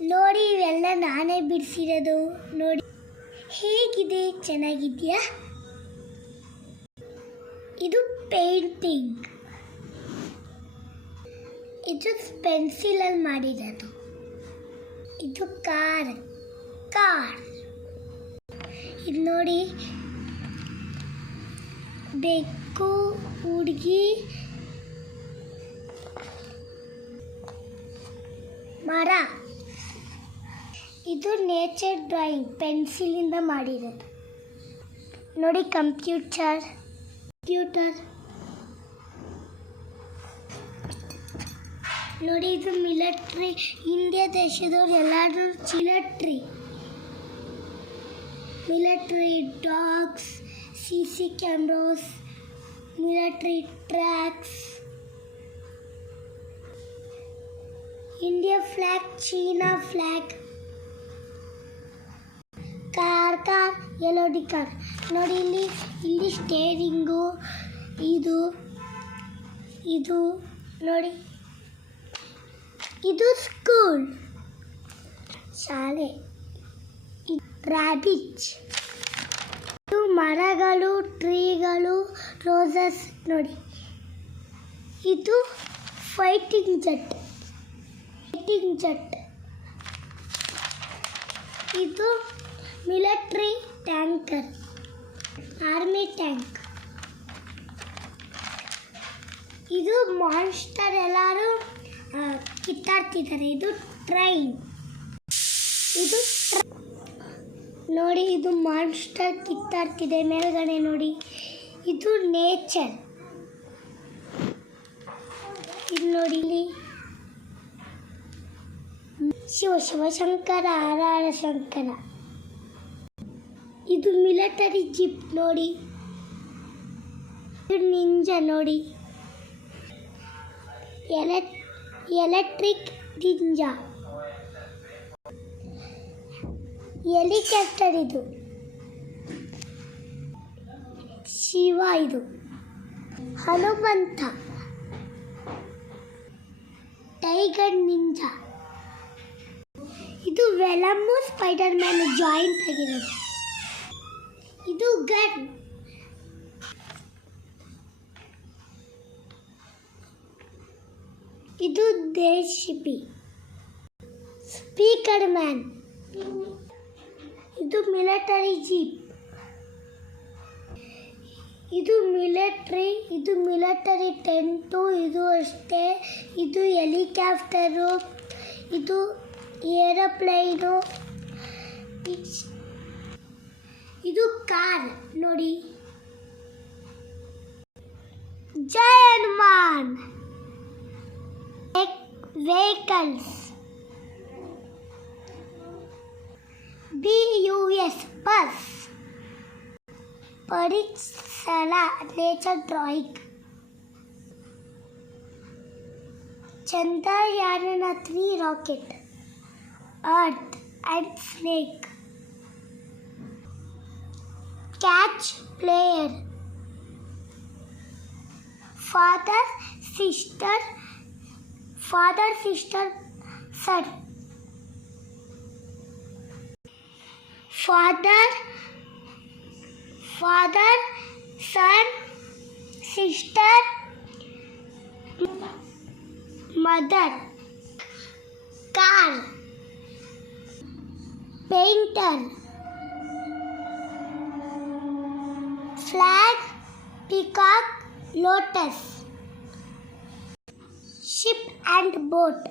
ನೋಡಿ ಇವೆಲ್ಲ ನಾನೇ ಬಿಡಿಸಿರೋದು. ನೋಡಿ ಹೇಗಿದೆ, ಚೆನ್ನಾಗಿದೆಯಾ? ಇದು ಪೇಂಟಿಂಗ್. ಇದು ಪೆನ್ಸಿಲಲ್ಲಿ ಮಾಡಿರೋದು. ಇದು ಕಾರ್. ಇದು ನೋಡಿ, ಬೆಕ್ಕು, ಹುಡುಗಿ, ಮರ. ಇದು ನೇಚರ್ ಡ್ರಾಯಿಂಗ್, ಪೆನ್ಸಿಲಿಂದ ಮಾಡಿರೋದು. ನೋಡಿ ಕಂಪ್ಯೂಟರ್. ನೋಡಿ ಇದು ಮಿಲಿಟ್ರಿ. ಇಂಡಿಯಾ ದೇಶದವ್ರು ಎಲ್ಲರೂ military dogs, CC cameras, military tracks, India flag, China flag, car ಎಲ್ಲೋಡಿ ಕಾರ್. ನೋಡಿ ಇಲ್ಲಿ ಸ್ಟೇರಿಂಗು. ಇದು ನೋಡಿ, ಇದು ಸ್ಕೂಲ್, ಶಾಲೆ. ರ್ಯಾಬಿಟ್. ಇದು ಮರಗಳು, ಟ್ರೀಗಳು, ರೋಸಸ್. ನೋಡಿ ಇದು ಫೈಟಿಂಗ್ ಜೆಟ್. ಇದು ಮಿಲಿಟ್ರಿ ಟ್ಯಾಂಕರ್, ಆರ್ಮಿ ಟ್ಯಾಂಕ್. ಇದು ಮಾನ್ಸ್ಟರ್, ಎಲ್ಲರೂ ಕಿತ್ತಾಡ್ತಿದ್ದಾರೆ. ಇದು ಟ್ರೈನ್. ನೋಡಿ ಇದು ಮಾನ್ಸ್ಟರ್ ಕಿತ್ತಾಡ್ತಿದೆ ಮೇಲ್ಗಡೆ. ನೋಡಿ ಇದು ನೇಚರ್. ಇದು ನೋಡಿ, ಇಲ್ಲಿ ಶಿವ ಶಂಕರ, ಹರ ಶಂಕರ. ಇದು ಮಿಲಿಟರಿ ಜೀಪ್. ನೋಡಿ ಇದು ನಿಂಜಾ. ನೋಡಿ ಎಲೆಕ್ಟ್ರಿಕ್ ನಿಂಜಾ. ಹೆಲಿಕಾಪ್ಟರ್. ಇದು ಶಿವ. ಇದು ಹನುಮಂತ. Tiger ninja. ಇದು ವೆಲಮ್ಮು, ಸ್ಪೈಡರ್ ಮ್ಯಾನ್ ಜಾಯಿಂಟ್ ಆಗಿರೋದು. ಇದು ಗನ್. ಇದು ದೇಶಿಪಿ, ಸ್ಪೀಕರ್ ಮ್ಯಾನ್. ಇದು ಮಿಲಿಟರಿ ಜೀಪ್. ಇದು ಮಿಲಿಟರಿ ಟೆಂಟು. ಇದು ಅಷ್ಟೇ. ಇದು ಹೆಲಿಕಾಪ್ಟರು. ಇದು ಏರೋಪ್ಲೇನು. ಇದು ಕಾರ್. ನೋಡಿ Jai Hanuman. Vehicles. BUS bus. ಪರಿಸರ, nature drawing. Chandrayaan 3 rocket. Earth and snake. Catch player. Father sister son. father son sister mother. Car. Painter. Flag. Peacock. Lotus. Ship and boat.